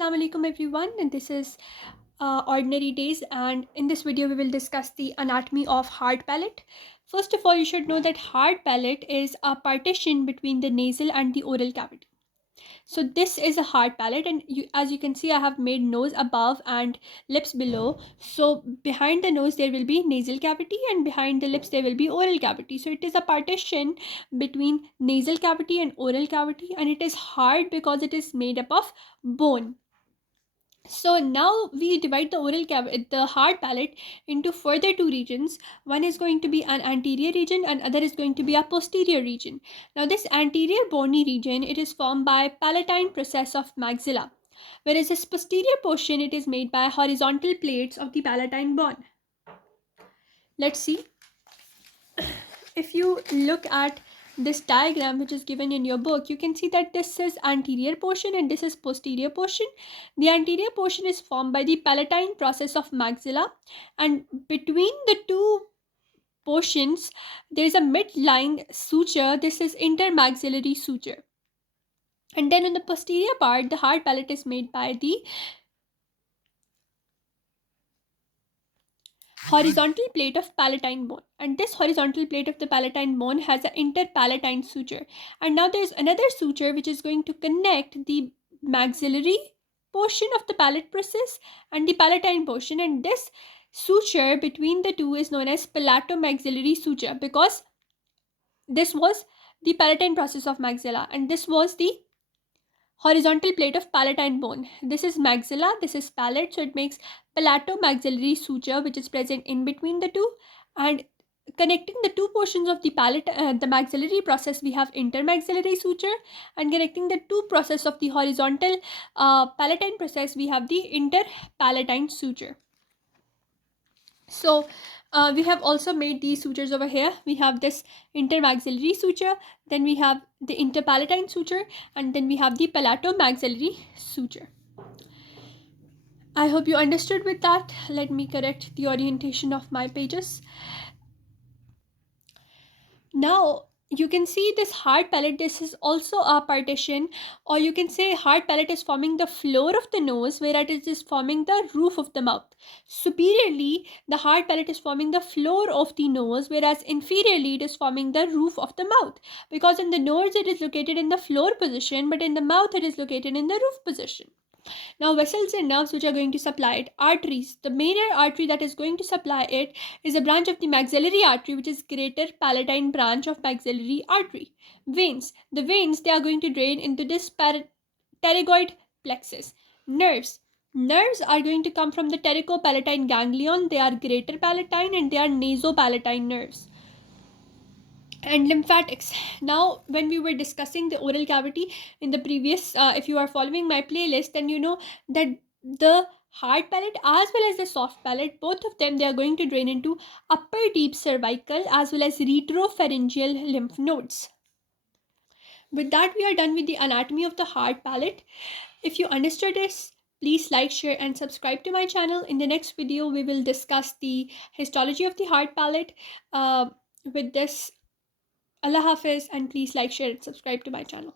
Assalamu alaikum everyone, and this is Ordinary Days, and in this video we will discuss the anatomy of hard palate. First of all, you should know that hard palate is a partition between the nasal and the oral cavity. So this is a hard palate, and as you can see, I have made nose above and lips below. So behind the nose there will be nasal cavity, and behind the lips there will be oral cavity. So it is a partition between nasal cavity and oral cavity, and it is hard because it is made up of bone. So now we divide the hard palate into further two regions. One is going to be an anterior region and other is going to be a posterior region. Now this anterior bony region, it is formed by palatine process of maxilla, whereas this posterior portion, it is made by horizontal plates of the palatine bone. Let's see. If you look at this diagram which is given in your book, you can see that this is anterior portion and this is posterior portion. The anterior portion is formed by the palatine process of maxilla, and between the two portions there is a midline suture. This is intermaxillary suture. And then on the posterior part, the hard palate is made by the horizontal plate of palatine bone, and this horizontal plate of the palatine bone has an interpalatine suture. And now there's another suture which is going to connect the maxillary portion of the palate process and the palatine portion, and this suture between the two is known as palatomaxillary suture, because this was the palatine process of maxilla and this was the horizontal plate of palatine bone. This is maxilla, this is palate, so it makes palatomaxillary suture which is present in between the two, and connecting the two portions of the palate, the maxillary process, we have intermaxillary suture, and connecting the two process of the horizontal palatine process, we have the interpalatine suture. So we have also made these sutures over here. We have this intermaxillary suture, then we have the interpalatine suture, and then we have the palatomaxillary suture. I hope you understood with that. Let me correct the orientation of my pages. Now you can see this hard palate. This is also a partition, or you can say hard palate is forming the floor of the nose, whereas it is forming the roof of the mouth. Superiorly, the hard palate is forming the floor of the nose, whereas inferiorly it is forming the roof of the mouth, because in the nose it is located in the floor position, but in the mouth it is located in the roof position. Now vessels and nerves which are going to supply it. Arteries. The major artery that is going to supply it is a branch of the maxillary artery, which is greater palatine branch of maxillary artery. Veins. The veins, they are going to drain into this pterygoid plexus. Nerves. Nerves are going to come from the pterygopalatine ganglion. They are greater palatine and they are nasopalatine nerves. And lymphatics. Now when we were discussing the oral cavity in the previous, if you are following my playlist, then you know that the hard palate as well as the soft palate, both of them, they are going to drain into upper deep cervical as well as retropharyngeal lymph nodes. With that, we are done with the anatomy of the hard palate. If you understood this, please like, share and subscribe to my channel. In the next video we will discuss the histology of the hard palate. With this, Allah Hafiz, and please like, share, and subscribe to my channel.